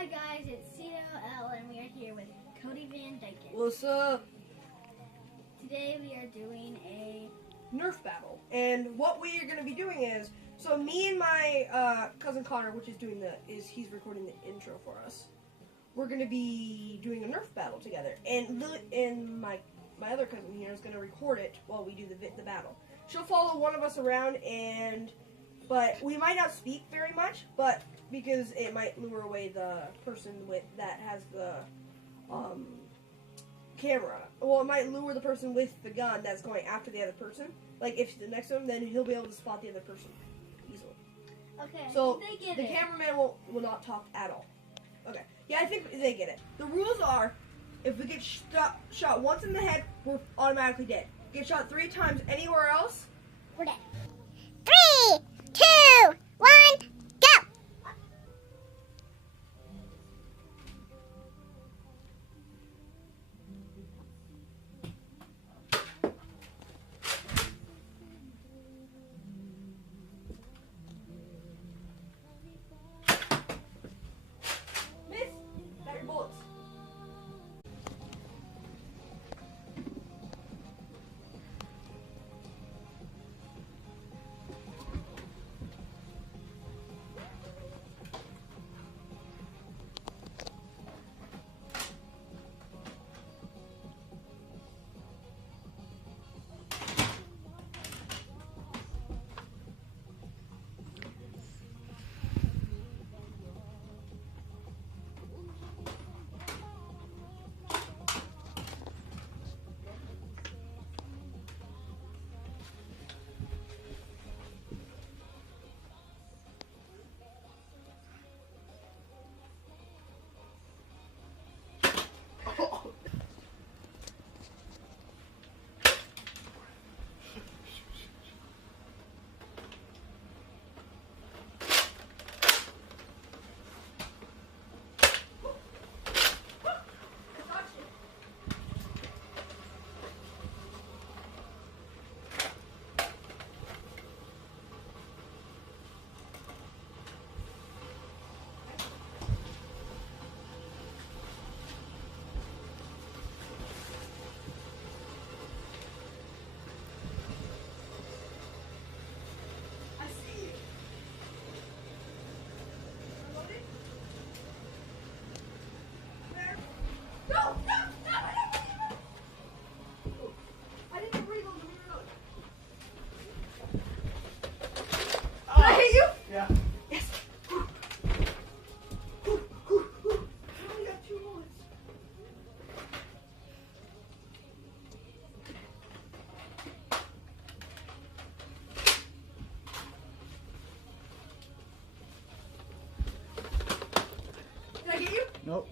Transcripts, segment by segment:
Hi guys, it's CL and we are here with Cody Van Dyken. What's up? Today we are doing a Nerf battle. And what we are going to be doing is, so me and my cousin Connor, which is he's recording the intro for us. We're going to be doing a Nerf battle together. And my other cousin here is going to record it while we do the battle. She'll follow one of us around, but we might not speak very much, but because it might lure away the person that has the camera. Well, it might lure the person with the gun that's going after the other person. Like, if she's next to him, then he'll be able to spot the other person easily. Okay, so they get the cameraman will not talk at all. Okay. Yeah, I think they get it. The rules are, if we get shot once in the head, we're automatically dead. Get shot 3 times anywhere else, we're dead. 3, 2, 1, go! miss, got your bullets. Yeah. Yes. I only got 2 bullets. Did I get you? Nope.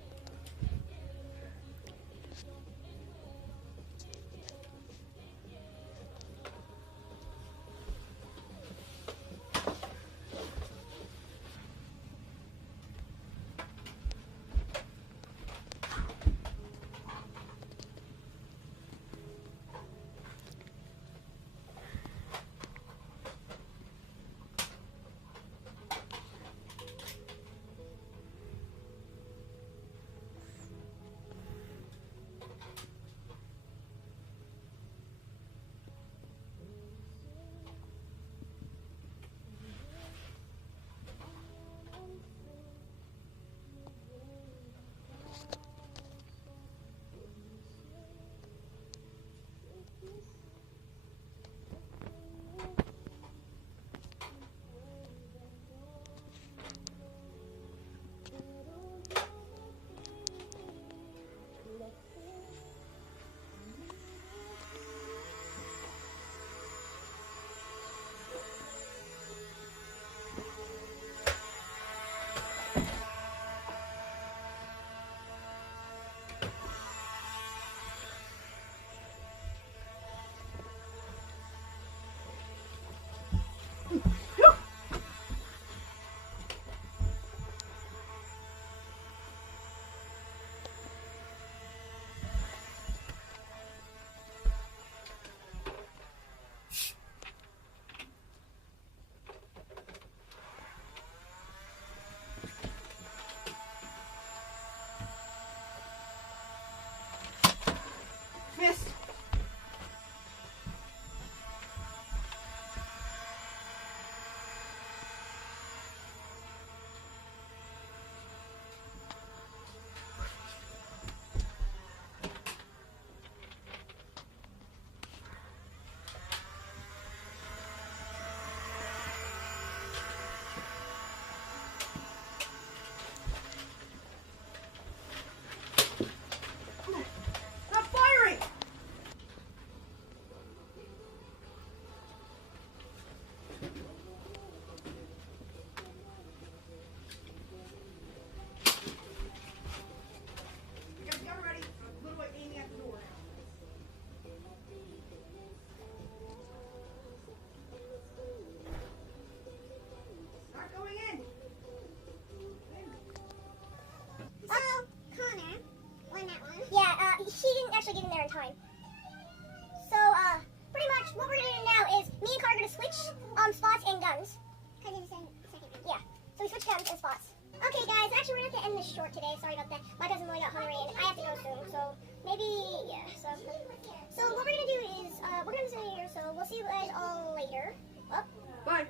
actually getting there in time. So, pretty much what we're gonna do now is me and Car are gonna switch spots and guns. Yeah, so we switch guns and spots. Okay, guys, actually we're gonna have to end this short today. Sorry about that. My cousin really got hungry and I have to go soon, so maybe, yeah. So what we're gonna do is we're gonna sit here. So we'll see you guys all later. Oh. Bye.